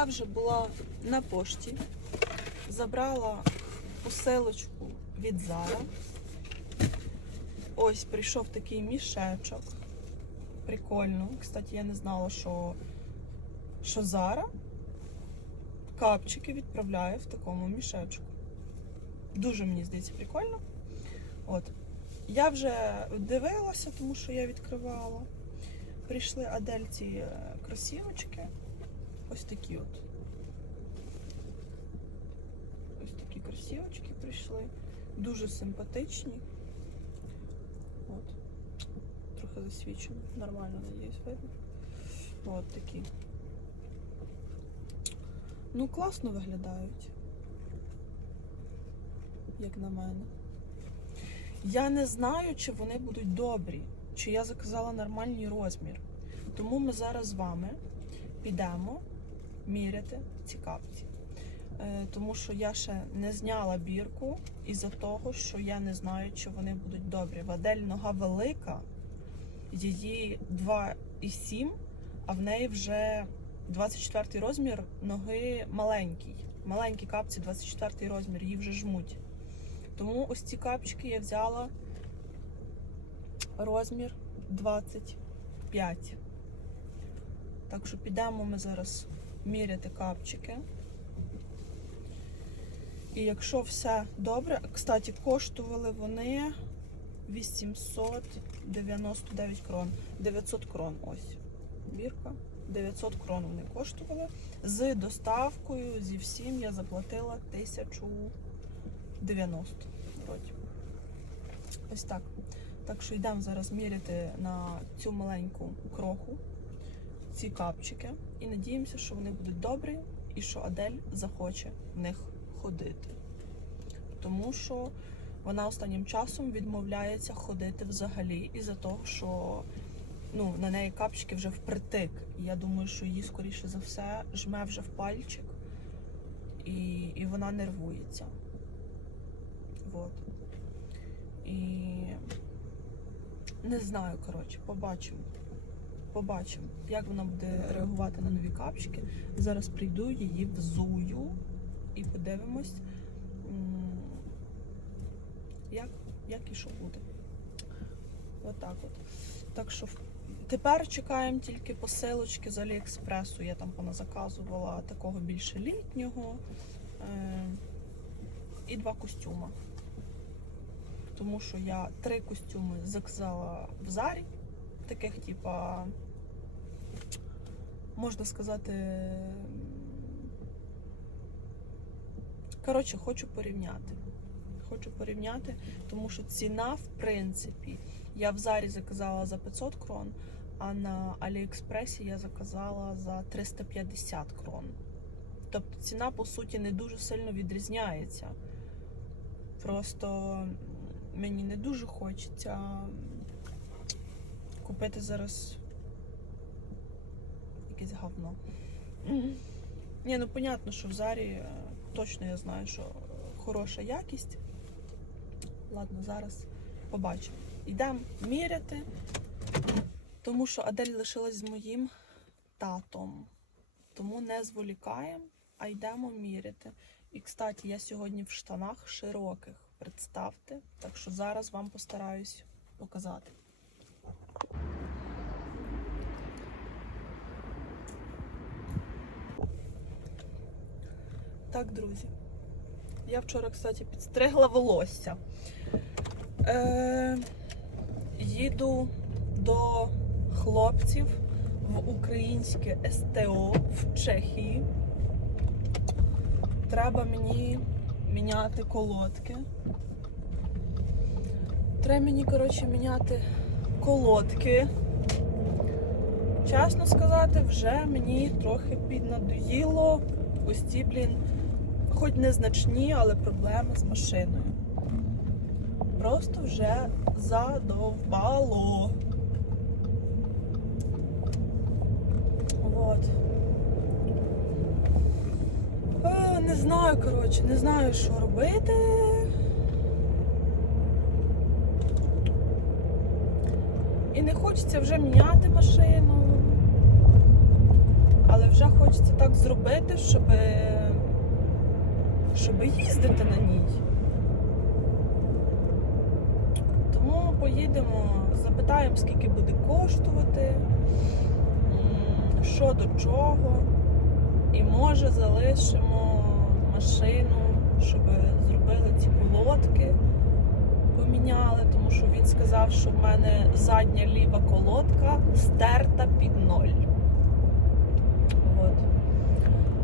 Я вже була на пошті, забрала посилочку від Зара. Ось прийшов такий мішечок. Прикольно. Кстати, я не знала, що, що Зара капчики відправляє в такому мішечку. Дуже мені здається прикольно. От. Я вже дивилася, тому що я відкривала. Прийшли Адельці е, кросівочки. Ось такі от. Ось такі кросівочки прийшли. Дуже симпатичні. От. Трохи засвічено. Нормально, надіюсь, видно. От такі. Ну, класно виглядають. Як на мене. Я не знаю, чи вони будуть добрі, чи я заказала нормальний розмір. Тому ми зараз з вами підемо міряти ці капці. Е, Тому що я ще не зняла бірку із-за того, що я не знаю, чи вони будуть добрі. Вадель нога велика, її 2,7, а в неї вже 24 розмір ноги маленький. Маленькі капці, 24 розмір, її вже жмуть. Тому ось ці капчики я взяла розмір 25. Так що підемо ми зараз міряти капчики. І якщо все добре, кстати, коштували вони 899 крон. 900 крон. Ось. Бірка. 900 крон вони коштували. З доставкою, зі всім я заплатила 1090. Вроді. Ось так. Так що йдемо зараз міряти на цю маленьку кроху ці капчики. І надіємося, що вони будуть добрі і що Адель захоче в них ходити. Тому що вона останнім часом відмовляється ходити взагалі із-за того, що ну, на неї капчики вже впритик. І я думаю, що її, скоріше за все, жме вже в пальчик і, і вона нервується. Вот. І не знаю, коротше, побачимо. Побачимо, як вона буде реагувати на нові капчики. Зараз прийду, її взую і подивимось, як, як і що буде. Отак от. Так що тепер чекаємо тільки посилочки з Аліекспресу. Я там поназаказувала такого більше літнього. Е- і два костюми. Тому що я три костюми заказала в Зарі, таких, типа, можна сказати. Коротше, хочу порівняти. Хочу порівняти, тому що ціна, в принципі, я в Зарі заказала за 500 крон, а на Аліекспресі я заказала за 350 крон. Тобто ціна, по суті, не дуже сильно відрізняється. Просто мені не дуже хочеться купити зараз якесь говно. Ні, ну понятно, що в Зарі е, точно я знаю, що хороша якість. Ладно, зараз побачимо. Йдемо міряти, тому що Адель лишилась з моїм татом. Тому не зволікаємо, а йдемо міряти. І, кстати, я сьогодні в штанах широких, представте. Так що зараз вам постараюсь показати. Так, друзі. Я вчора, кстати, підстригла волосся. Е, їду до хлопців в українське СТО в Чехії. Треба мені міняти колодки. Треба мені, коротше, міняти колодки. Чесно сказати, вже мені трохи піднадоїло. Ось ці, блін, хоч незначні, але проблеми з машиною. Просто вже задовбало. Вот. Е, Не знаю, коротше, не знаю, що робити. І не хочеться вже міняти машину. Але вже хочеться так зробити, щоб, щоб їздити на ній. Тому поїдемо, запитаємо, скільки буде коштувати, що до чого. І може залишимо машину, щоб зробили ці колодки, поміняли, тому що він сказав, що в мене задня ліва колодка стерта під ноль. От.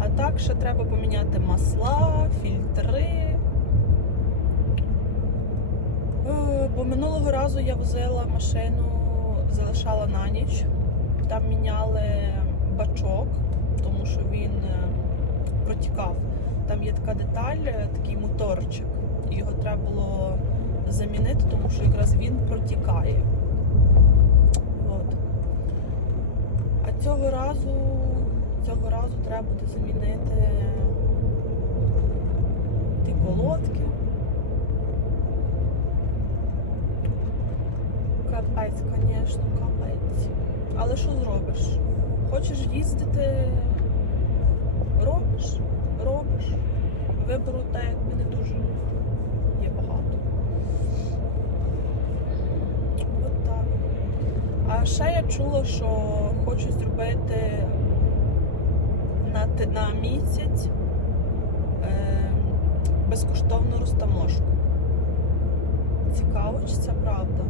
А так ще треба поміняти масла, фільтри. Е, Бо минулого разу я возила машину, залишала на ніч. Там міняли бачок, тому що він е, протікав. Там є така деталь, е, такий моторчик. Його треба було замінити, тому що якраз він протікає. От. А цього разу, цього разу треба буде замінити ті колодки. Капець, звісно, капець. Але що зробиш? Хочеш їздити, робиш, робиш. Вибору так якби не дуже є багато. От так. А ще я чула, що хочуть зробити на, місяць е, безкоштовну розтаможку. Цікаво, чи це правда?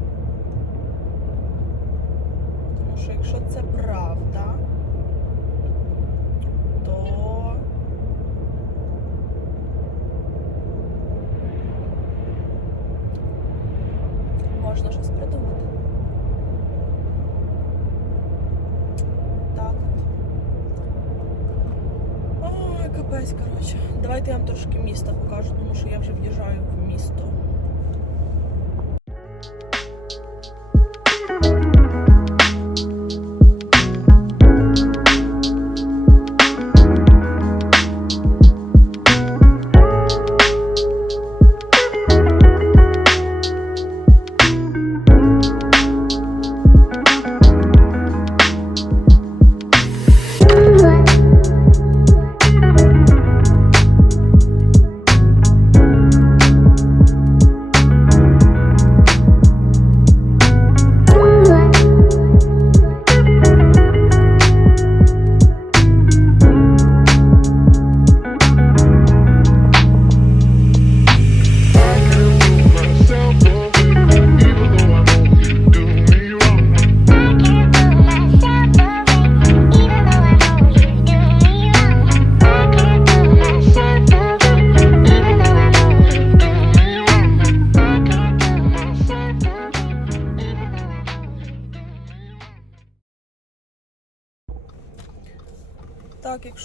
Тому що якщо це правда, то можна щось придумати. Так от. Ой, капець, коротше. Давайте я вам трошки міста покажу, тому що я вже в'їжджаю в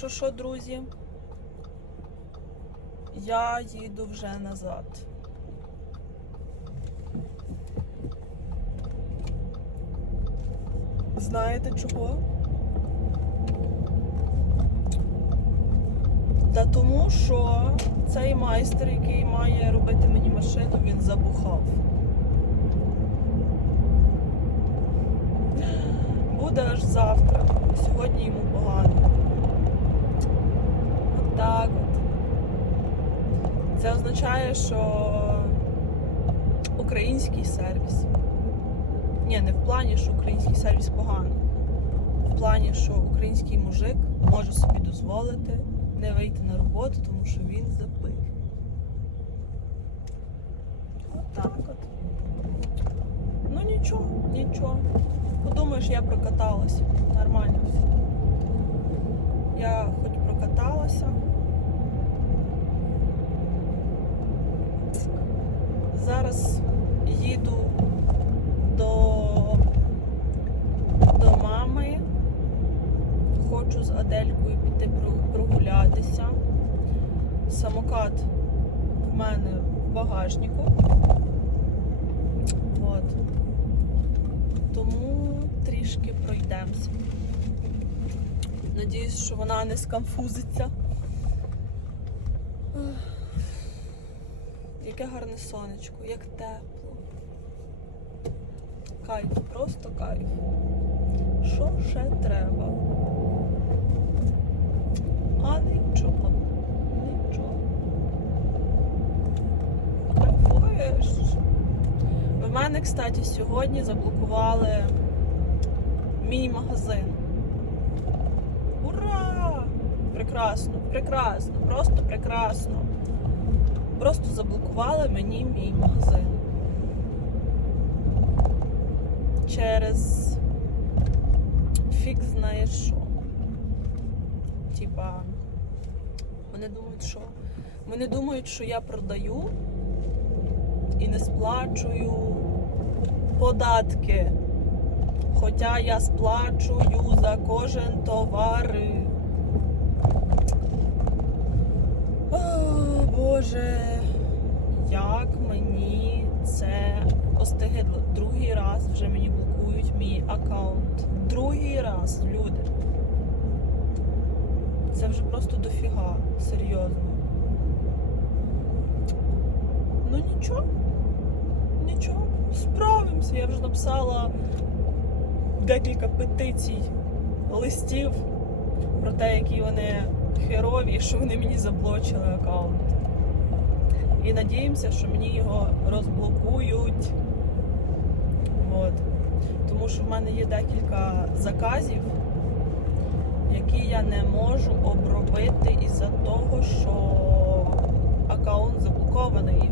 якщо що, друзі, я їду вже назад. Знаєте чого? Та тому, що цей майстер, який має робити мені машину, він забухав. Буде аж завтра. Сьогодні йому погано. От так от. Це означає, що український сервіс. Ні, не в плані, що український сервіс поганий. В плані, що український мужик може собі дозволити не вийти на роботу, тому що він запив. От так от. Ну нічого, нічого. Подумаєш, я прокаталась. Нормально все. Я хоч. Зараз їду до, до мами. Хочу з Аделькою піти прогулятися. Самокат в мене в багажнику. От. Тому трішки пройдемося. Надіюсь, що вона не сконфузиться. Яке гарне сонечко, як тепло. Кайф, просто кайф. Що ще треба? А нічого. Нічого. В мене, кстати, сьогодні заблокували мій магазин. Ура! Прекрасно, прекрасно, просто прекрасно. Просто заблокували мені мій магазин. Через фіг знає що. Типа, вони думають, що. Вони думають, що я продаю і не сплачую податки. Хоча я сплачую за кожен товар. О, Боже, як мені це остигидло. Другий раз вже мені блокують мій аккаунт. Другий раз, люди. Це вже просто дофіга, серйозно. Ну нічого, нічого, справимося. Я вже написала декілька петицій, листів про те, які вони херові, що вони мені заблочили аккаунт. І надіємося, що мені його розблокують. От. Тому що в мене є декілька заказів, які я не можу обробити із-за того, що аккаунт заблокований.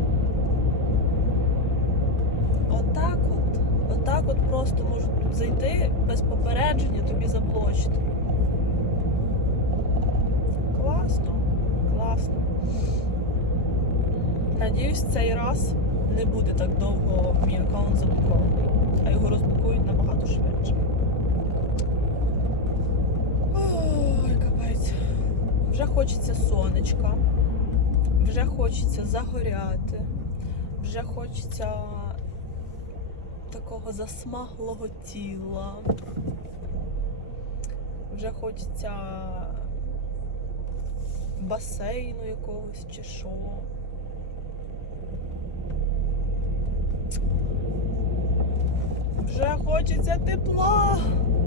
Отак от. Отак от просто можуть зайти без попередження, тобі заблочити. Класно, класно. Надіюсь, цей раз не буде так довго мій аккаунт заблокований, а його розблокують набагато швидше. Ой, капець. Вже хочеться сонечка, вже хочеться загоряти, вже хочеться такого засмаглого тіла. Вже хочеться басейну якогось чи що. Вже хочеться тепла,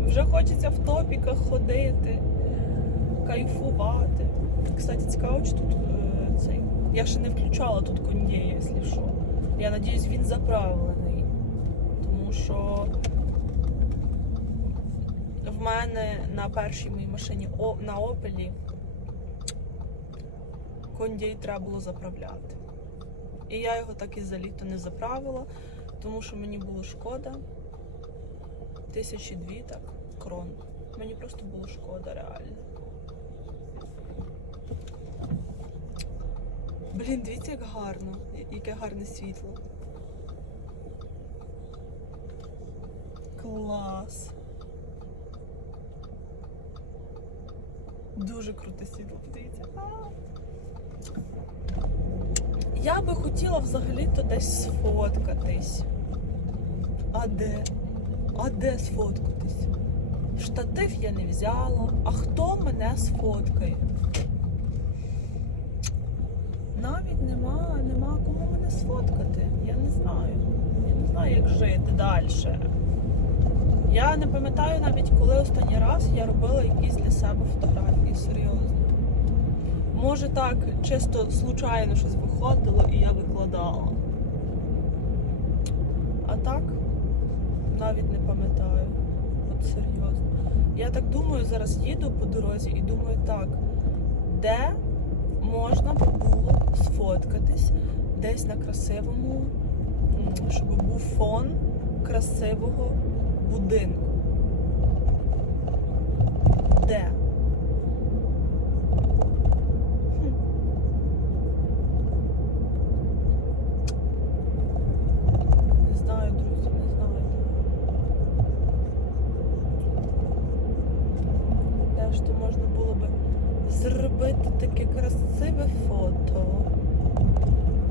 вже хочеться в топіках ходити, кайфувати. Кстати, цікаво, чи тут е, цей. Я ще не включала тут кондєя, якщо що. Я надіюсь, він заправлений. Тому що в мене на першій моїй машині О- на Опелі кондій треба було заправляти. І я його так і за літо не заправила, тому що мені було шкода. Тисячі дві так крон. Мені просто було шкода, реально. Блін, дивіться, як гарно, яке гарне світло. Клас. Дуже круте світло, подивіться. Я би хотіла взагалі-то десь сфоткатись. А де? А де сфоткатись? Штатив я не взяла. А хто мене сфоткає? Навіть нема, нема кому мене сфоткати. Я не знаю. Я не знаю, як жити далі. Я не пам'ятаю навіть, коли останній раз я робила якісь для себе фотографії, серйозно. Може так, чисто случайно щось виходило і я викладала. А так, навіть не пам'ятаю. От серйозно. Я так думаю, зараз їду по дорозі і думаю, так, де можна було сфоткатись десь на красивому, щоб був фон красивого будинку. Де? Хм. Не знаю, друзі, не знаю. Де ж то можна було би зробити таке красиве фото?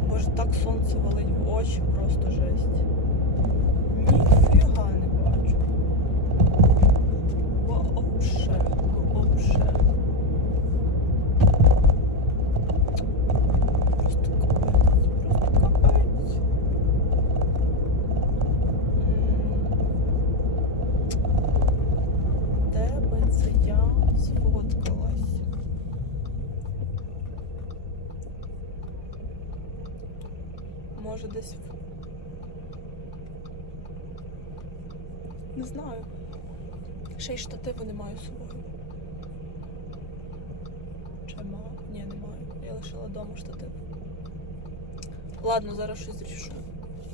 Боже, так сонце валить в очі, просто жесть. Ніфіга не бачу. Вообще, вообще. Просто капець, просто капець. М. Де би це я сфоткалась? може десь. в- Не знаю. Ще й штативу не маю з собою. Чи маю? Ні, не маю. Я лишила вдома штатив. Ладно, зараз щось рішу.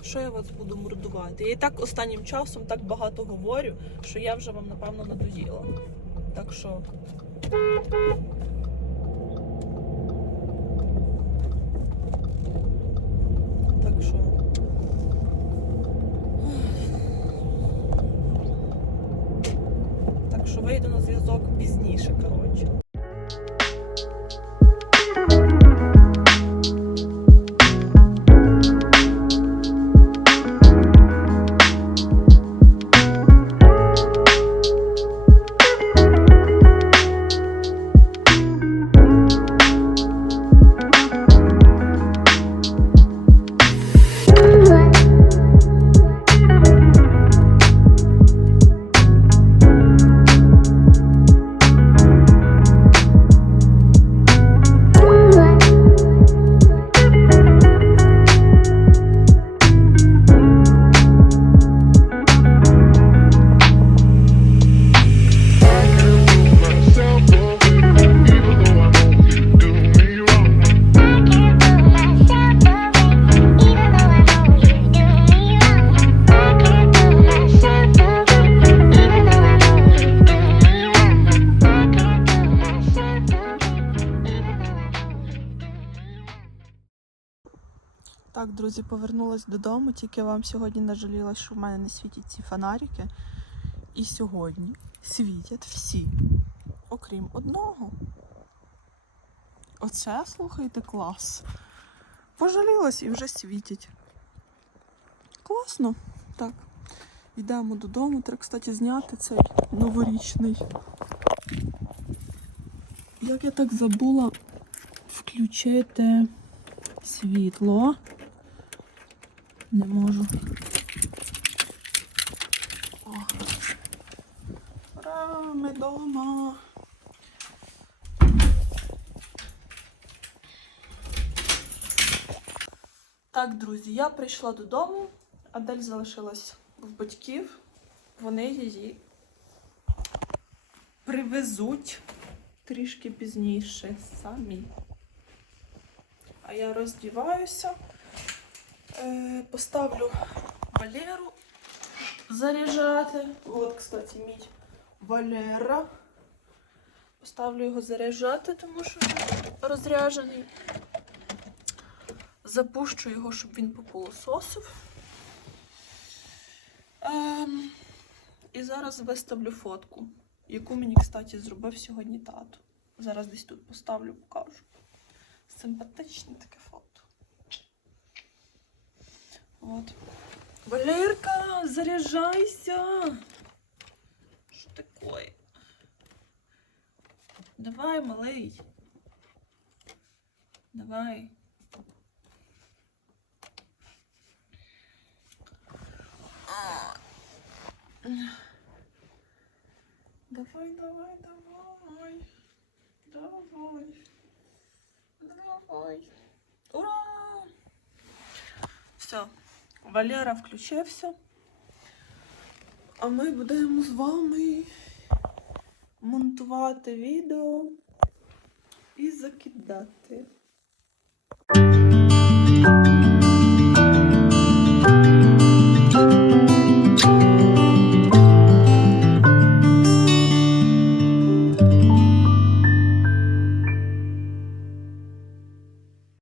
Що я вас буду мордувати? Я і так останнім часом так багато говорю, що я вже вам напевно надоїла. Так що. Так, друзі, повернулась додому, тільки вам сьогодні нажаліла, що в мене не світять ці фонарики. І сьогодні світять всі, окрім одного. Оце, слухайте, клас. Пожалілась і вже світять. Класно. Так, йдемо додому. Треба, кстати, зняти цей новорічний. Як я так забула включити світло. Не можу. О. Ура, ми дома. Так, друзі, я прийшла додому, Адель залишилась в батьків. Вони її привезуть трішки пізніше самі. А я роздіваюся. Е, поставлю Валеру заряджати. От, кстати, мій Валера. Поставлю його заряджати, тому що він розряджений. Запущу його, щоб він попилососив. Ем, і зараз виставлю фотку, яку мені, кстати, зробив сьогодні тато. Зараз десь тут поставлю, покажу. Симпатичне таке фото. От. Валерка, заряжайся. Що таке? Давай, малий. Давай. Давай, давай, давай. Давай. Давай. Ура! Все, Валера включився. А ми будемо з вами монтувати відео і закидати.